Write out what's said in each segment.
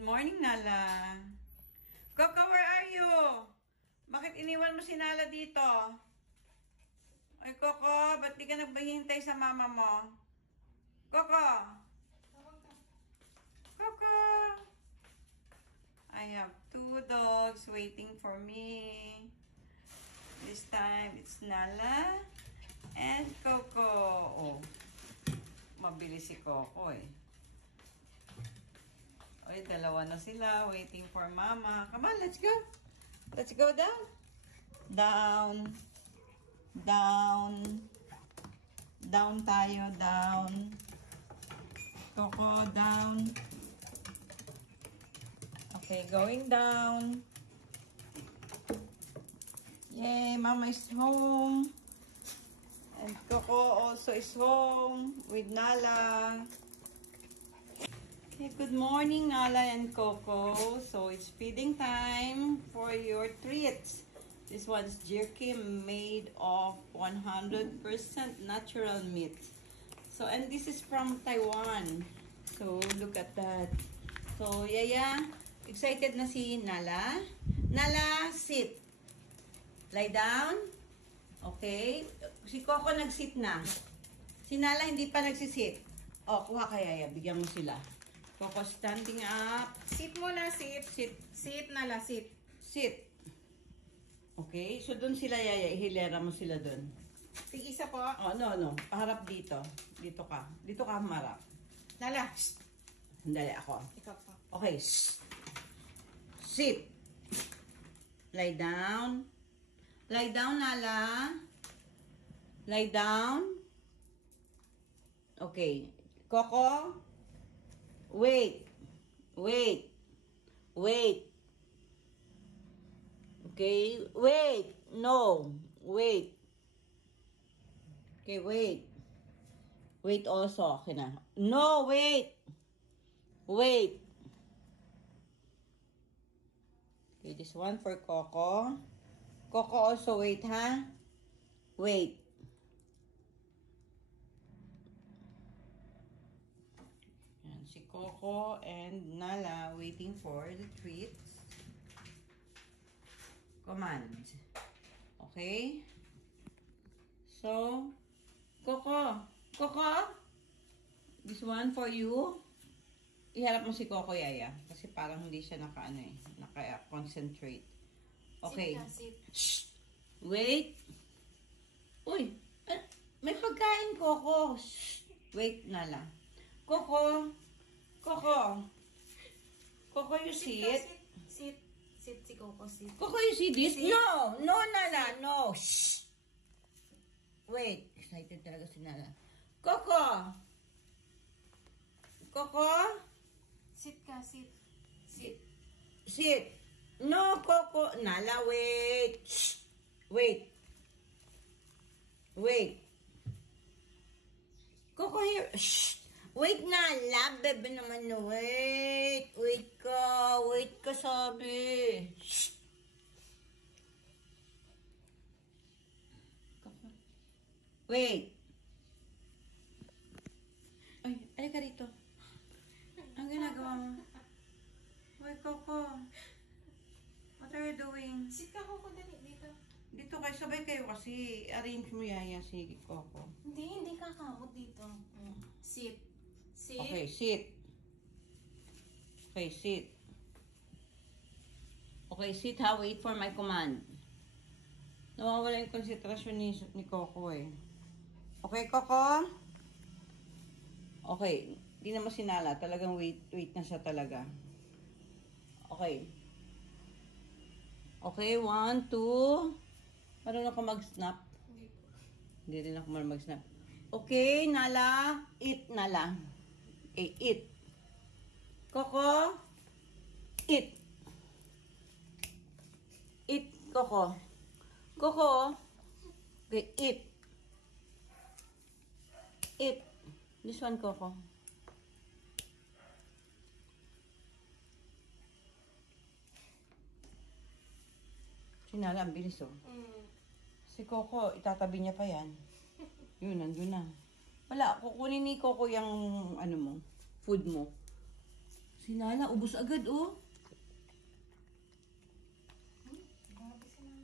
Good morning, Nala. Coco, where are you? Bakit iniwan mo si Nala dito? Ay, Coco, ba't di ka nagbahintay sa mama mo? Coco! Coco! I have 2 dogs waiting for me. This time, it's Nala and Coco. Oh, mabilis si Coco eh. Oy, dalawa na sila waiting for mama. Come on, let's go. Let's go down. Down. Down. Down tayo, down. Coco, down. Okay, going down. Yay, mama is home. And Coco also is home with Nala. Okay, good morning, Nala and Coco. So it's feeding time for your treats. This one's jerky made of 100% natural meat. So, and this is from Taiwan. So, look at that. So, Yaya, excited na si Nala. Nala, sit. Lie down. Okay. Si Coco nag-sit na. Si Nala hindi pa nagsisit. O, kuha ka, Yaya. Bigyan mo sila. Coco standing up. Sit muna, sit. Sit. Sit, Nala, sit. Sit. Okay. So, dun sila, Yaya. Ihilera mo sila dun. Tig-isa po. Oh, no. Harap dito. Dito ka. Dito ka humarap. Nala, shh. Sandali ako. Ikaw po. Okay. Shh. Sit. Lie down. Lie down, Nala. Lie down. Okay. Coco. Wait. Wait. Wait. Okay. Wait. No. Wait. Okay, wait. Wait also. Okay na. No, wait. Wait. Okay, this one for Coco. Coco also wait, ha? Wait. Yan, si Coco and Nala waiting for the treats. Command. Okay? So, Coco. Coco? This one for you. Iharap mo si Coco, Yaya. Kasi parang hindi siya naka-concentrate. Okay. Sit na, sit. Shh! Wait. Uy, may pagkain, Coco. Shh! Wait, Nala. Coco. Coco. Coco, you see it? Sit. Sit si Coco, sit. Coco, you see this? Sit. No! No, Nala. No. Shh! Wait. Excited talaga si Nala. Coco! Coco? Sit ka, sit. Sit. Sit. No, Coco. Nala, wait. Shh. Wait. Wait. Coco, here. Shh. Wait, Nala. Bebe naman na. Wait. Wait ka. Wait ka, sabi. Shh. Coco. Wait. Ay, ay ka rito. Ang ginagawa mo? Wait, Coco. What are you doing? Sit ka, Coco, dali. Dito. Dito kayo, sabay kayo kasi. Arrange mo, Yaya, si Coco. Hindi kakamot dito. Sit. Sit. Okay, sit. Okay, sit. Okay, sit ha. Wait for my command. Nawawala yung konsentrasyon ni Coco eh. Okay, Coco? Okay. Di naman sinala. Talagang wait na siya talaga. Okay. Okay, 1, 2. Marunong ako mag-snap? Hindi po. Hindi rin ako marunong mag-snap. Okay, Nala. Eat, Nala. Okay, eat. Coco. Eat. Eat, Coco. Coco. Okay, eat. Eat. This one, Coco. Sinala, ang bilis oh. Si Coco, itatabi niya pa yan. Yun, nandun na. Wala, kukunin ni Coco yung, ano mo, food mo. Sinala, ubos agad, oh. Grabe si Nala.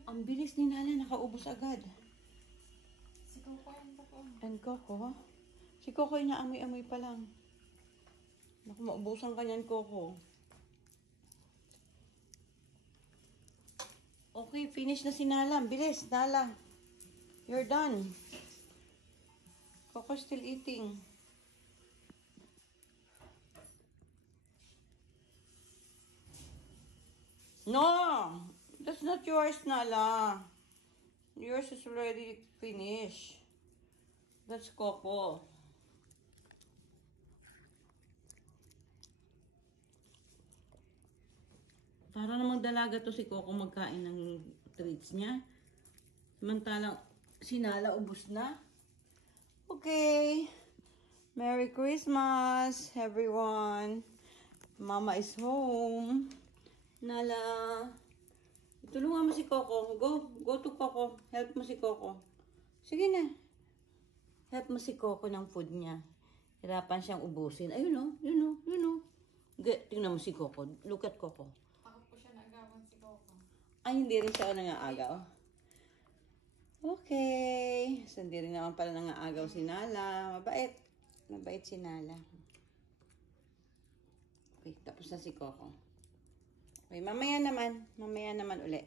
Ang bilis ni Nala, nakaubos agad. Si Coco yan po. And Coco? Si Coco niya amoy-amoy pa lang. Naku, maubusan ka niyan, Coco. Okay, finish na si Nala. Bilis, Nala. You're done. Coco still eating. No! That's not yours, Nala. Yours is already finished. That's Coco. Para namang dalaga to si Coco magkain ng treats niya. Samantalang si Nala ubos na. Okay. Merry Christmas, everyone. Mama is home. Nala. Tulungan mo si Coco. Go to Coco. Help mo si Coco. Sige na. Help mo si Coco ng food niya. Hirapan siyang ubusin. Ayun o. Yun o. Tingnan mo si Coco. Look at Coco. Takot po siya naagawan si Coco. Ay, hindi rin siya nangaagaw. Okay. So, hindi rin naman pala nangaagaw si Nala. Mabait. Mabait si Nala. Okay, tapos na si Coco. Okay, mamaya naman. Mamaya naman uli.